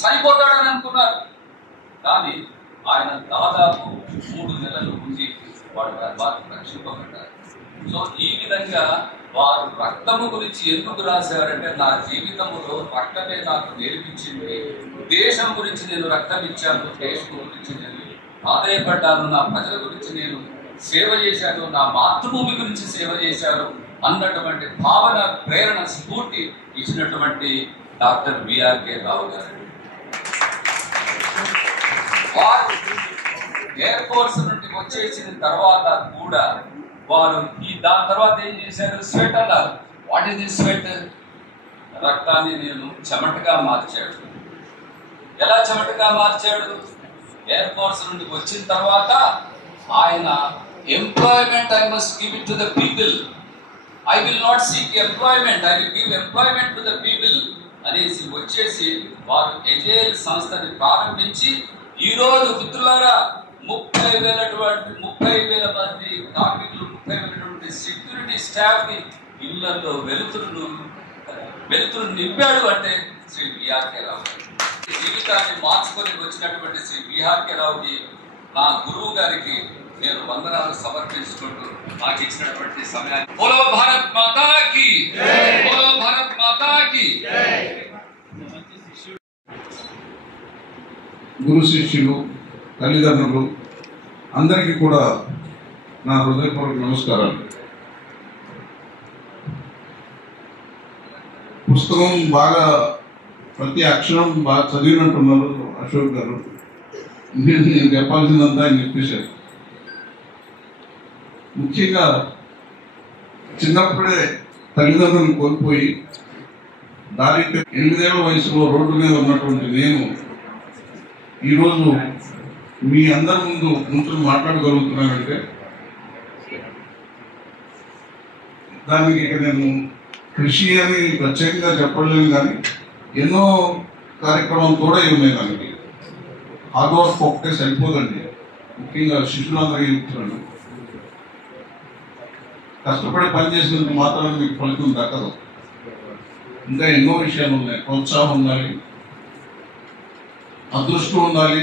చనిపోతాడని అనుకున్నారు, కానీ ఆయన దాదాపు 3 నెలలు ఉండి వాడు గర్భాన్ని రక్షింపబడ్డారు. సో ఈ విధంగా వారు రక్తము గురించి ఎందుకు రాశారంటే, నా జీవితంలో రక్తమే నాకు నేర్పించింది, దేశం గురించి నేను రక్తం ఇచ్చాను, దేశం గురించి నేను ఆదాయపడ్డాను, నా ప్రజల గురించి నేను సేవ చేశాను, నా మాతృభూమి గురించి సేవ చేశాను అన్నటువంటి భావన, ప్రేరణ, స్ఫూర్తి ఇచ్చినటువంటి డాక్టర్ బిఆర్కే రావు గారు. వారు ఎయిర్ ఫోర్స్ నుండి వచ్చేసిన తర్వాత కూడా వారు దాని తర్వాత ఏం చేశారు? స్వెట్ అన్నారు. What is the sweat? రక్తాన్ని నేను చెమటగా మార్చాడు. ఎలా చెమటగా మార్చాడు? ఎయిర్ ఫోర్స్ నుండి వచ్చిన తర్వాత ఆయన employment I must give it to the people, I will not seek employment, I will give employment to the people అనేసి వచ్చేసి వారు ఎజైల్ సంస్థని ప్రారంభించి ఈరోజు మిత్రులారా 30,000 మంది కార్మికులు, 30,000 సెక్యూరిటీ స్టాఫ్ ని ఇళ్లలో వెలుతురు నింపాడు అంటే శ్రీ బిఆర్కే రావు. జీవితాన్ని మార్చుకొని వచ్చినటువంటి శ్రీ బిఆర్కే రావుకి, నా గురువు గారికి నేను వందనాలు సమర్పించుకుంటూ నాకు ఇచ్చినటువంటి సమయాన్ని. బోలో భారత్ మాతా కీ, బోలో భారత్ మాతా కీ. గురు శిష్యులు, తల్లిదండ్రులు అందరికీ కూడా నా హృదయపూర్వక నమస్కారాలు. పుస్తకం బాగా ప్రతి అక్షరం బాగా చదివినట్టున్నారు అశోక్ గారు. నేను చెప్పాల్సిందంతా ఆయన చెప్పేశారు. ముఖ్యంగా చిన్నప్పుడే తల్లిదండ్రులను కోల్పోయి 8 ఏళ్ల వయసులో రోడ్డు మీద ఉన్నటువంటి నేను ఈరోజు మీ అందరి ముందు కూర్చొని మాట్లాడగలుగుతున్నానంటే దానికి ఇక నేను కృషి అని ప్రత్యేకంగా చెప్పలేను, కానీ ఎన్నో కార్యక్రమాలు కూడా ఉన్నాయి. దానికి హార్డ్ వర్క్ ఒకటే సరిపోదండి. ముఖ్యంగా శిష్యులందరికీ చెప్తున్నాను, కష్టపడి పనిచేసినందుకు మాత్రమే మీకు ఫలితం దక్కదు. ఇంకా ఎన్నో విషయాలు ఉన్నాయి. ప్రోత్సాహం ఉండాలి, అదృష్టం ఉండాలి.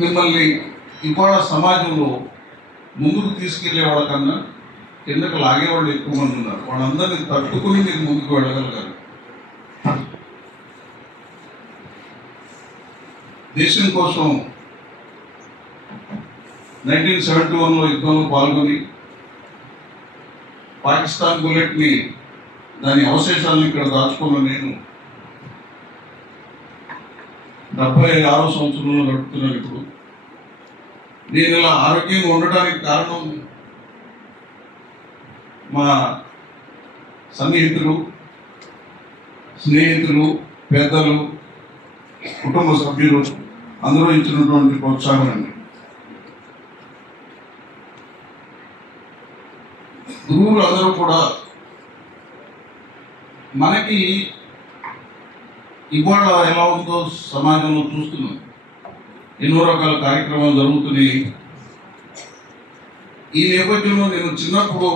మిమ్మల్ని ఇవాళ సమాజంలో ముందుకు తీసుకెళ్లే వాళ్ళకన్నా కిందకు లాగేవాళ్ళు ఎక్కువ మంది ఉన్నారు. వాళ్ళందరినీ తట్టుకుని మీరు ముందుకు వెళ్ళగలగాలి. దేశం కోసం 1971లో యుద్ధంలో పాల్గొని పాకిస్తాన్ బుల్లెట్ ని, దాని అవశేషాలను ఇక్కడ దాచుకున్న నేను 76వ సంవత్సరంలో గడుపుతున్నాను. ఇప్పుడు నేను ఇలా ఆరోగ్యంగా ఉండడానికి కారణం మా సన్నిహితులు, స్నేహితులు, పెద్దలు, కుటుంబ సభ్యులు అందరూ ఇచ్చినటువంటి ప్రోత్సాహం అండి. గురువులు అందరూ కూడా మనకి ఇవాళ ఎలా ఉందో సమాజంలో చూస్తున్నాం. ఎన్నో రకాల కార్యక్రమాలు జరుగుతున్నాయి. ఈ నేపథ్యంలో నేను చిన్నప్పుడు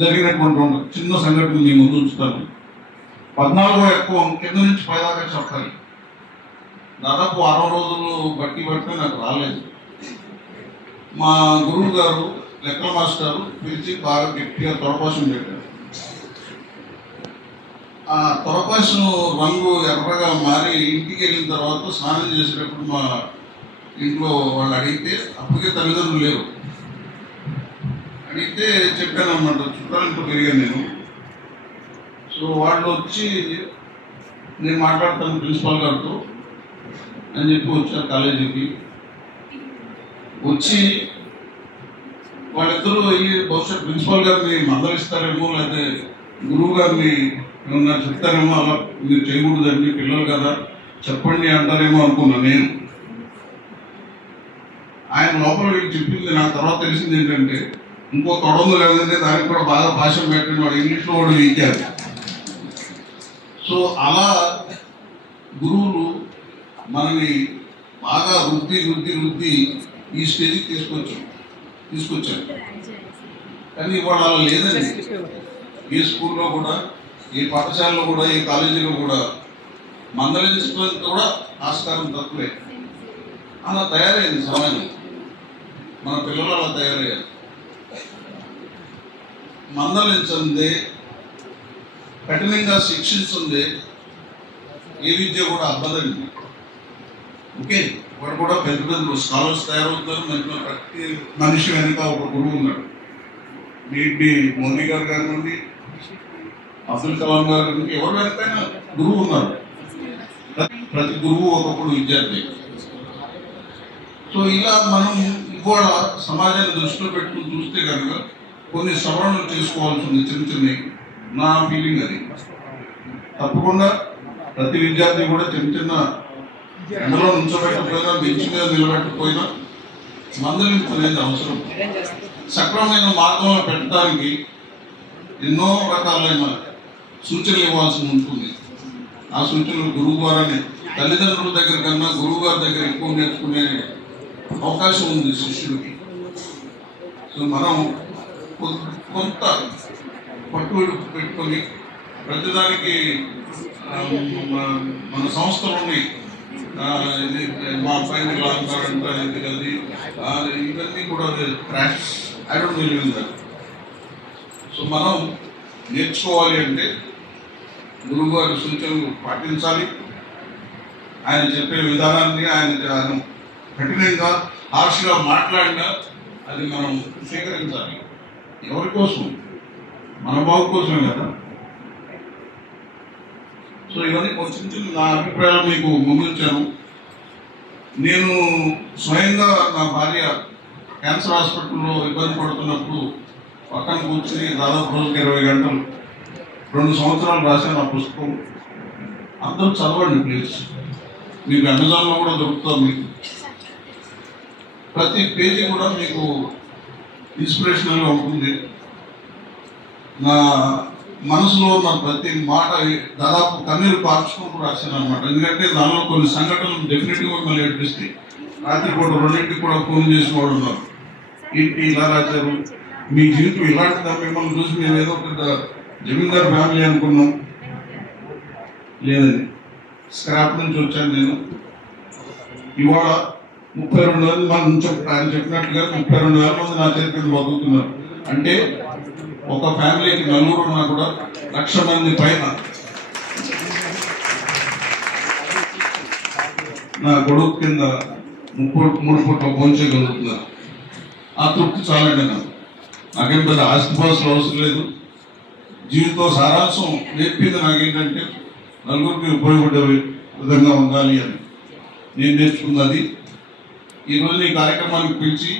జరిగినటువంటి చిన్న సంఘటన మీ ముందు ఉంచుతాను. 14వ ఎక్కువ కింద నుంచి పైదాకా చెప్పాలి. దాదాపు 60 రోజులు బట్టి నాకు రాలేదు. మా గురువు గారు లెక్కల మాస్టారు పిలిచి బాగా గట్టిగా తొడపాసం పెట్టారు. ఆ తొడపాసం రంగు ఎర్రగా మారి ఇంటికి వెళ్ళిన తర్వాత స్నానం చేసేటప్పుడు మా ఇంట్లో వాళ్ళు అడిగితే, అప్పటికే తల్లిదండ్రులు లేరు, అడిగితే చెప్పాను అన్నమాట. చుట్టాలతో పెరిగాను నేను. సో వాళ్ళు వచ్చి నేను మాట్లాడతాను ప్రిన్సిపాల్ గారితో అని చెప్పి వచ్చారు కాలేజీకి. వచ్చి వాళ్ళిద్దరూ బహుశా ప్రిన్సిపాల్ గారిని మందలిస్తారేమో, లేకపోతే గురువు గారిని ఏమన్నా చెప్తారేమో, అలా మీరు చేయకూడదండి పిల్లలు కదా చెప్పండి అంటారేమో అనుకున్నాను నేను. ఆయన లోపల వీళ్ళు చెప్పింది నా తర్వాత తెలిసింది ఏంటంటే, ఇంకో తొడందు లేదంటే దానికి కూడా బాగా భాష పెట్టండి, వాడు ఇంగ్లీష్లో వాడు వీకారు. సో అలా గురువులు మనని బాగా రుద్ది ఈ స్టేజ్కి తీసుకొచ్చారు. కానీ ఇవాళ అలా లేదండి. ఏ స్కూల్లో కూడా, ఏ పాఠశాలలో కూడా, ఏ కాలేజీలో కూడా మందలించడానికి కూడా ఆస్కారం తక్కువే. అలా తయారైంది సమాజం. మన పిల్లలు అలా తయారయ్యారు. మందలించందే, కఠినంగా శిక్షించిందే ఏ విద్య కూడా అబ్బదండి. ఓకే, వాడు కూడా పెద్ద పెద్ద స్కాలర్స్ తయారవుతున్నారు. ప్రతి మనిషి వెనుక ఒక గురువు ఉన్నాడు. మీ మోదీ గారు కానివ్వండి, అబ్దుల్ కలాం గారు కానివ్వండి, ఎవరి వెనకైనా గురువు ఉన్నారు. ప్రతి గురువు ఒకప్పుడు విద్యార్థి. సో ఇలా మనం ఇవాళ సమాజాన్ని దృష్టిలో పెట్టుకుని చూస్తే కనుక కొన్ని సవరణలు చేసుకోవాల్సి ఉంది, చిన్న చిన్నవి. నా ఫీలింగ్ అది. తప్పకుండా ప్రతి విద్యార్థి కూడా చిన్న చిన్న ఎండలో నుంచోబెట్టకపోయినా, బెంచ్ మీద నిలబెట్టకపోయినా మందలింపు అనేది అవసరం. సక్రమమైన మార్గంలో పెట్టడానికి ఎన్నో రకాలైన సూచనలు ఇవ్వాల్సి ఉంటుంది. ఆ సూచనలు గురువు ద్వారానే, తల్లిదండ్రుల దగ్గర కన్నా గురువు గారి దగ్గర ఎక్కువ నేర్చుకునే అవకాశం ఉంది శిష్యుడికి. సో మనం కొంత పట్టుబడి పెట్టుకొని ప్రతిదానికి మన సంస్థలు ఉన్నాయి. మా పైన ఇలా అంటారంట, అది ఇవన్నీ కూడా crash. I don't believe in that. So మనం నేర్చుకోవాలి అంటే గురువు గారి సూచనలు పాటించాలి. ఆయన చెప్పే విధానాన్ని, ఆయన కఠినంగా హార్ష్గా మాట్లాడినా అది మనం స్వీకరించాలి. ఎవరి కోసం? మన బాగు కోసమే కదా. సో ఇవన్నీ కొంచెం చిన్న నా అభిప్రాయాలు మీకు ముందుంచాను. నేను స్వయంగా నా భార్య క్యాన్సర్ హాస్పిటల్లో ఇబ్బంది పడుతున్నప్పుడు పక్కన కూర్చుని దాదాపు రోజుకి 20 గంటలు 2 సంవత్సరాలు రాశాను ఆ పుస్తకం. అందరూ చదవండి ప్లీజ్. మీకు అమెజాన్లో కూడా దొరుకుతుంది. మీకు ప్రతి పేజీ కూడా మీకు ఇన్స్పిరేషనల్గా ఉంటుంది. నా మనసులో ఉన్న ప్రతి మాట దాదాపు కన్నీరు పార్చుకుంటూ రాశాను అనమాట. ఎందుకంటే దానిలో కొన్ని సంఘటనలు డెఫినెట్గా మిమ్మల్ని ఏడిపిస్తాయి. రాత్రిపూట 2ంటికి కూడా ఫోన్ చేసిన వాడు ఉన్నారు. ఏంటి ఇలా రాశారు, మీ జీవితం ఇలాంటిదా, మిమ్మల్ని చూసి మేము ఏదో పెద్ద జమీందార్ ఫ్యామిలీ అనుకున్నాం. లేదండి, స్క్రాప్ నుంచి వచ్చాను నేను. ఇవాళ 32,000 మంది, ఆయన చెప్పినట్టుగా 32,000 మంది నా చేతి మీద బతుకుతున్నారు. అంటే ఒక ఫ్యామిలీకి నలుగురు ఉన్నా కూడా 1,00,000 మంది పైన నా గొడుగు కింద 3 పూట్ల భోంచేయగలుగుతున్నారు. ఆ తృప్తి చాలండి. నాకేం పెద్ద ఆస్తిపాస్తులు అవసరం లేదు. జీవితం సారాంశం నేర్పింది నాకేంటంటే నలుగురికి ఉపయోగపడే విధంగా ఉండాలి అని నేను నేర్చుకున్నది. ఈరోజు ఈ కార్యక్రమానికి పిలిచి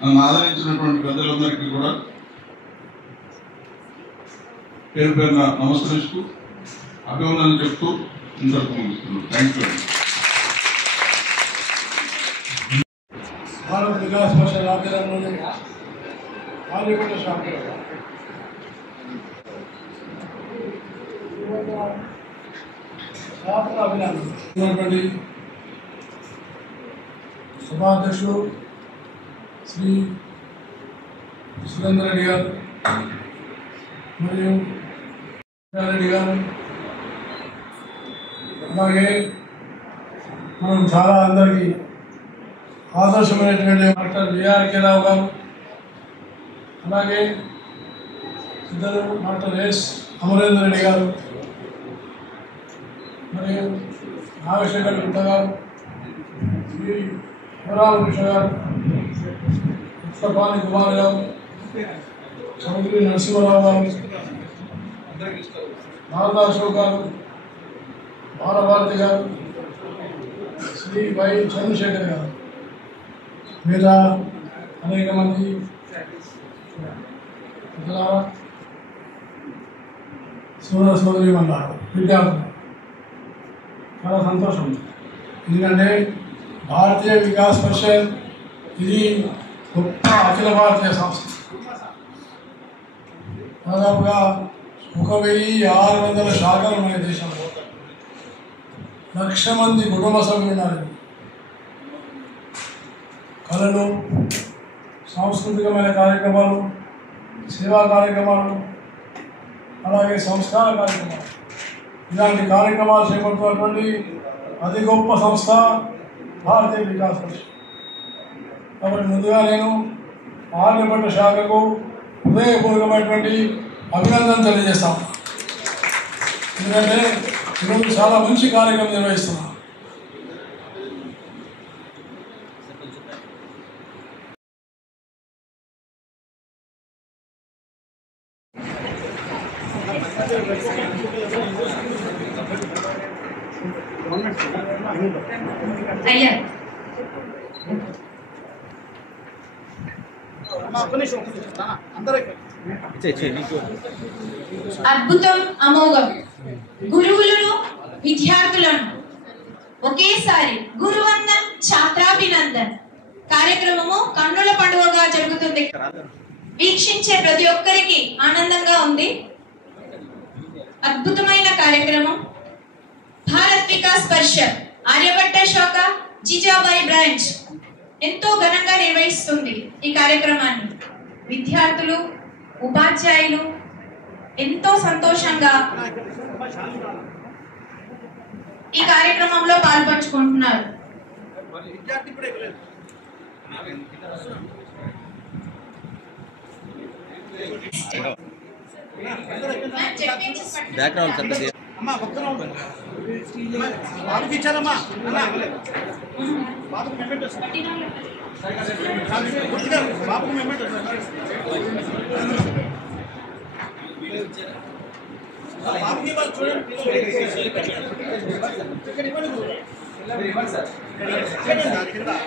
నన్ను ఆదరించినటువంటి పెద్దలందరికీ కూడా పేరు పేరున నమస్కరిస్తూ అభినందనలు చెప్తూ ఇంతకు ముగిస్తున్నాను. Thank you. భారత వికాస్ పరిషత్ ఆధ్వర్యంలోని కాళీగుంట షాపులో శాస్త్ర అభినందనటువంటి సభాధ్యక్షుడు శ్రీ సురేందర్ రెడ్డి గారు మరియు రెడ్డి గారు, అలాగే మనం చాలా అందరికీ ఆదర్శమైనటువంటి డాక్టర్ విఆర్కే రావు గారు, అలాగే ఇద్దరు డాక్టర్ ఎస్ అమరేందర్ రెడ్డి గారు మరియు నాగశేఖర్ గుప్తా గారు, శ్రీ వరాల కృష్ణ గారు, ఉత్తపాని కుమార్ గారు, చౌదరి నరసింహరావు గారు, భారత అశోక్ గారు, బాలభారతి గారు, శ్రీ వై చంద్రశేఖర్ గారు, మీద అనేక మంది సోదర సోదరి ఉన్నారు, విద్యార్థులు. చాలా సంతోషం. ఎందుకంటే భారతీయ వికాస్ పరిషత్ ఇది గొప్ప అఖిల భారతీయ సంస్థ. దాదాపుగా 1,600 శాఖలు మన దేశంలో, 1,00,000 మంది కుటుంబ సభ్యులు ఉన్నారు. కళలు, సాంస్కృతికమైన కార్యక్రమాలు, సేవా కార్యక్రమాలు, అలాగే సంస్కార కార్యక్రమాలు, ఇలాంటి కార్యక్రమాలు చేపడుతున్నటువంటి అతి గొప్ప సంస్థ భారతీయ వికాస్ పరిషత్. కాబట్టి ముందుగా నేను ఆర్యభట్ట శాఖకు హృదయపూర్వకమైనటువంటి అభినందన తెలియజేస్తాను. ఎందుకంటే ఈరోజు చాలా మంచి కార్యక్రమం నిర్వహిస్తున్నాం. అయ్యా అద్భుతం, అమోఘం. గురువులను విద్యార్థులను ఒకేసారి గురువందన్ ఛాత్రాభినందన్ కార్యక్రమము కన్నుల పండుగగా జరుగుతుంది. వీక్షించే ప్రతి ఒక్కరికి ఆనందంగా ఉంది. అద్భుతమైన కార్యక్రమం. భారత్ వికాస్ పరిషత్ ఆర్యభట్ట శాఖ జిజాబాయి బ్రాంచ్ ఎంతో ఘనంగా నిర్వహిస్తుంది ఈ కార్యక్రమాన్ని. విద్యార్థులు, ఉపాధ్యాయులు ఎంతో సంతోషంగా ఈ కార్యక్రమంలో పాల్పంచుకుంటున్నారు.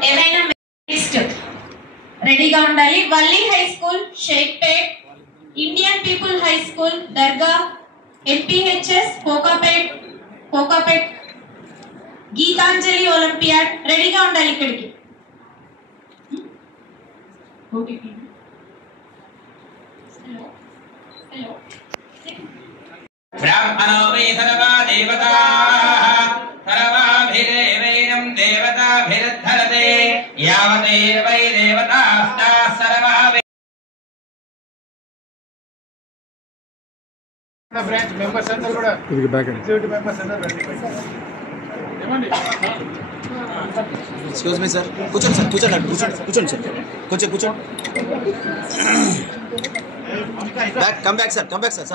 ఏమైనా రెడీగా ఉండాలి. Valli high school, Shaikpet, Indian people high school, Dargah, MPHS, Kokapet, Gitanjali Olympiad రెడీగా ఉండాలి ఇక్కడికి. బ్రాహ్మణో వై సర్వా దేవతాః సర్వాభిరేవైనం దేవతాభిరుద్ధరతే యావతే వై దేవతాస్తాః సర్వా బ్రాంచ్ మెంబర్స్ అందరూ కూడా ఎగ్జిక్యూటివ్ మెంబర్స్ అందరూ ఎక్స్క్యూజ్ మీ సార్, కూర్చోండి సార్, కూర్చోండి సార్, కొంచెం కూర్చోండి. Come back sir.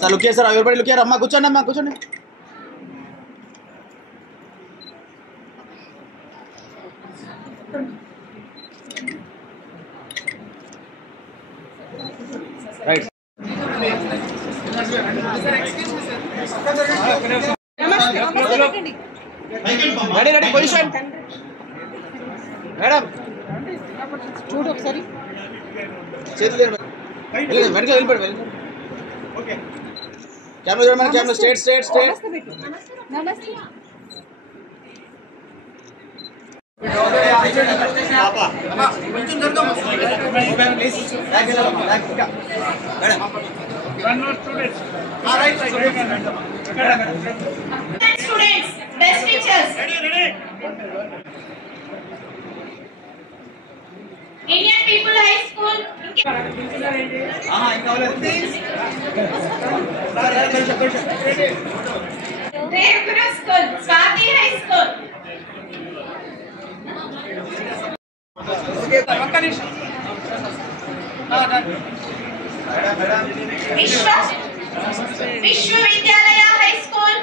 Sir look sir, ఎవరిబడి లుక్ అమ్మా, కూర్చోండి. రైట్. Ready position. మేడం చూడు ఒకసారి, చేతులు వెనక వెళ్ళిపోయి కెమెరా చూడమని. Camera straight. Students, best teachers. Indian People High School. Devguru School, Swati High School. Vishwavidyalaya High School.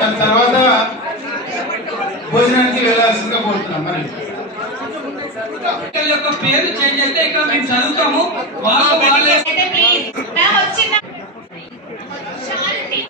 దాని తర్వాత భోజనానికి వెళ్ళాల్సిందిగా కోరుతున్నాం. మరి యొక్క పేరు చేంజ్ అయితే ఇక్కడ మేము చదువుతాము. శాంతి.